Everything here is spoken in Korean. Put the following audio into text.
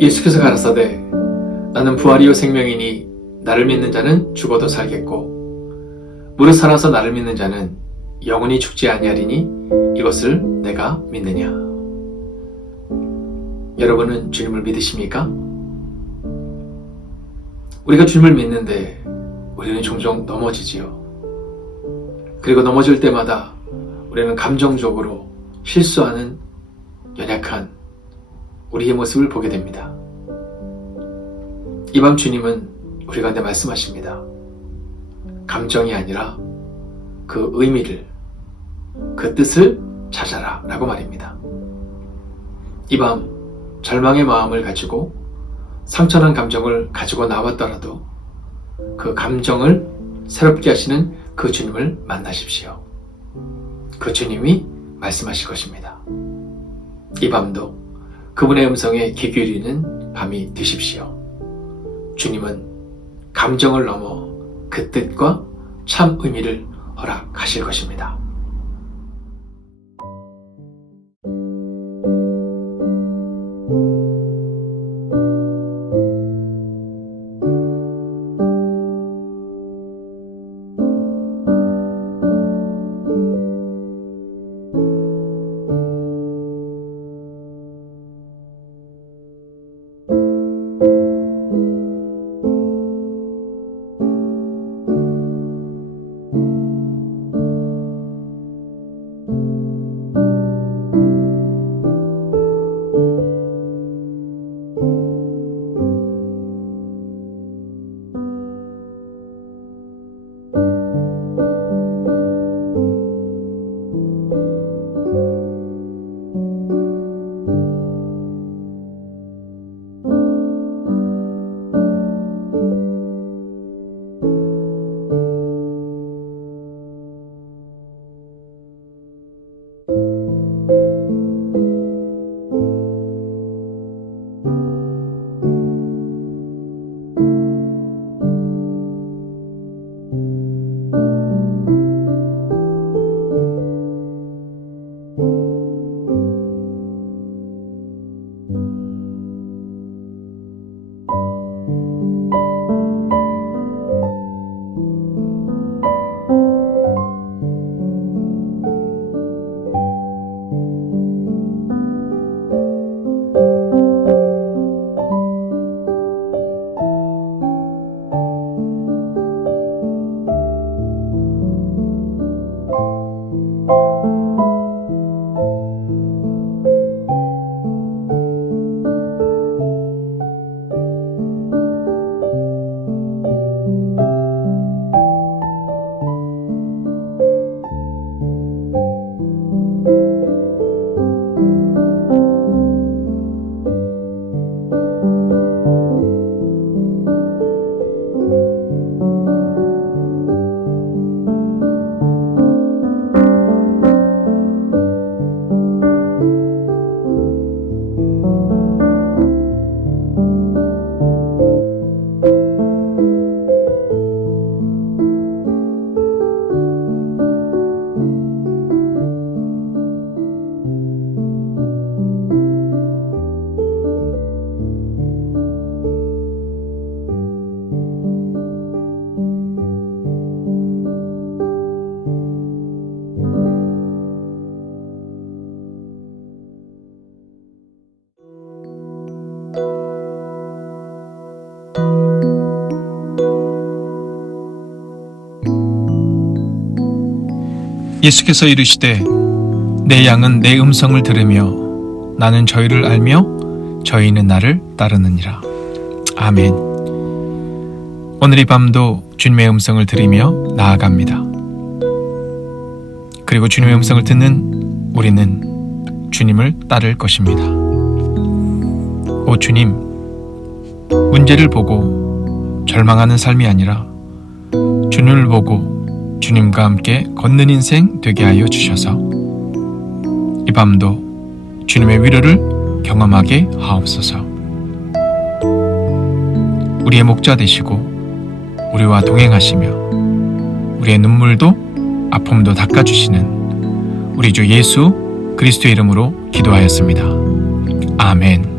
예수께서 가라사대 나는 부활이요 생명이니 나를 믿는 자는 죽어도 살겠고 무릇 살아서 나를 믿는 자는 영원히 죽지 아니하리니 이것을 내가 믿느냐 여러분은 주님을 믿으십니까? 우리가 주님을 믿는데 우리는 종종 넘어지지요. 그리고 넘어질 때마다 우리는 감정적으로 실수하는 연약한 우리의 모습을 보게 됩니다. 이 밤 주님은 우리 가운데 말씀하십니다. 감정이 아니라 그 의미를, 그 뜻을 찾아라 라고 말입니다. 이 밤 절망의 마음을 가지고 상처난 감정을 가지고 나왔더라도 그 감정을 새롭게 하시는 그 주님을 만나십시오. 그 주님이 말씀하실 것입니다. 이 밤도 그분의 음성에 귀 기울이는 밤이 되십시오. 주님은 감정을 넘어 그 뜻과 참 의미를 허락하실 것입니다. 예수께서 이르시되 내 양은 내 음성을 들으며 나는 저희를 알며 저희는 나를 따르느니라. 아멘. 오늘 이 밤도 주님의 음성을 들으며 나아갑니다. 그리고 주님의 음성을 듣는 우리는 주님을 따를 것입니다. 오 주님, 문제를 보고 절망하는 삶이 아니라 주님을 보고 주님과 함께 걷는 인생 되게 하여 주셔서 이 밤도 주님의 위로를 경험하게 하옵소서. 우리의 목자 되시고 우리와 동행하시며 우리의 눈물도 아픔도 닦아주시는 우리 주 예수 그리스도의 이름으로 기도하였습니다. 아멘.